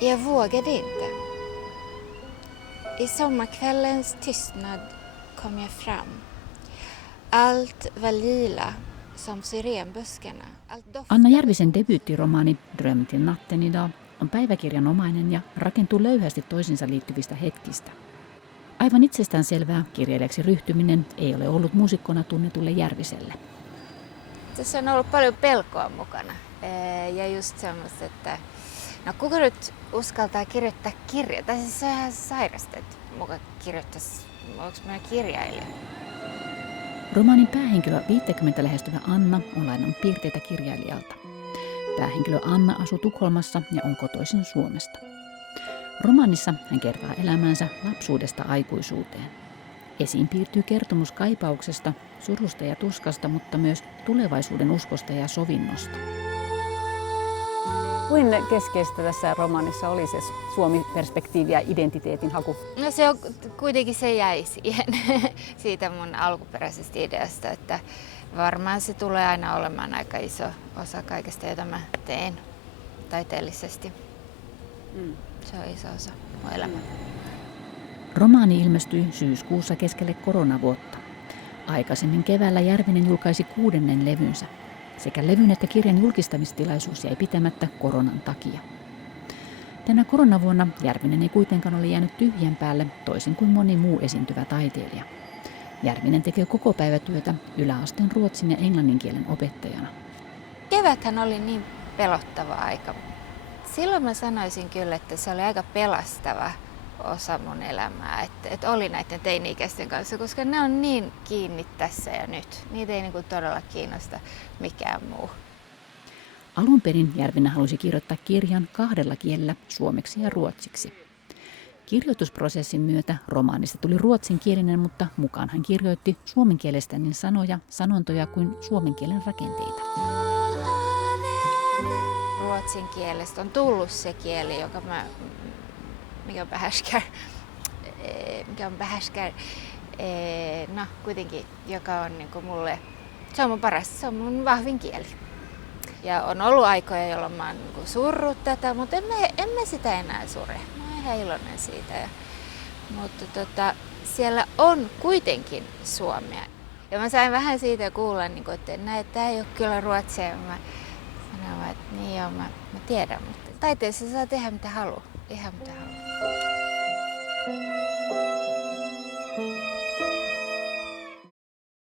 Jag vågade inte. I sommarkvällens tystnad kom jag fram. Allt var lila som syrenbuskarna. Anna Järvisen debyyttiromaani Dröm till natten idag on päiväkirjanomainen ja rakentuu löyhästi toisinsa liittyvistä hetkistä. Aivan itsestään selvää kirjailijaksi ryhtyminen ei ole ollut muusikkona tunnetulle Järviselle. Tässä on ollut paljon pelkoa mukana ja just semmoista, että no kuka nyt uskaltaa kirjoittaa kirjaa? Tai siis se on ihan sairasta, että muka kirjoittaisi, onko minä kirjailija? Romaanin päähenkilö 50 lähestyvä Anna on lainannut piirteitä kirjailijalta. Päähenkilö Anna asuu Tukholmassa ja on kotoisin Suomesta. Romaanissa hän kertaa elämänsä lapsuudesta aikuisuuteen. Esiin piirtyy kertomus kaipauksesta, surusta ja tuskasta, mutta myös tulevaisuuden uskosta ja sovinnosta. Kuinka keskeistä tässä romaanissa oli se Suomi-perspektiivi ja identiteetin haku? No se on, kuitenkin se jäi siihen siitä mun alkuperäisestä ideasta, että varmaan se tulee aina olemaan aika iso osa kaikesta, jota mä teen taiteellisesti. Se on iso osa mun elämää. Romaani ilmestyi syyskuussa keskelle koronavuotta. Aikaisemmin keväällä Järvinen julkaisi 6. levynsä. Sekä levyn että kirjan julkistamistilaisuus jäi pitämättä koronan takia. Tänä koronavuonna Järvinen ei kuitenkaan ole jäänyt tyhjän päälle toisin kuin moni muu esiintyvä taiteilija. Järvinen tekee kokopäivätyötä yläasteen ruotsin ja englannin kielen opettajana. Keväthän oli niin pelottava aika. Silloin mä sanoisin kyllä, että se oli aika pelastava osa mun elämää, että oli näiden teini-ikäisten kanssa, koska ne on niin kiinni tässä ja nyt. Niitä ei niinku todella kiinnosta mikään muu. Alun perin Järvinen halusi kirjoittaa kirjan 2 kielellä, suomeksi ja ruotsiksi. Kirjoitusprosessin myötä romaanista tuli ruotsinkielinen, mutta mukaan hän kirjoitti suomen kielestä niin sanoja, sanontoja kuin suomen kielen rakenteita. Ruotsin kielestä on tullut se kieli, mikä on behärskar, no kuitenkin, joka on niin kuin mulle, se on mun paras, se on mun vahvin kieli. Ja on ollut aikoja, jolloin mä oon niin kuin surrut tätä, mutta en mä sitä enää sure. Mä oon ihan iloinen siitä. Mutta siellä on kuitenkin suomea. Ja mä sain vähän siitä kuulla, niin kuin, että tää ei ole kyllä ruotsia. Ja mä sanoin vaan, että niin joo, mä tiedän, mutta taiteessa saa tehdä mitä haluaa. Ihan mitä haluaa.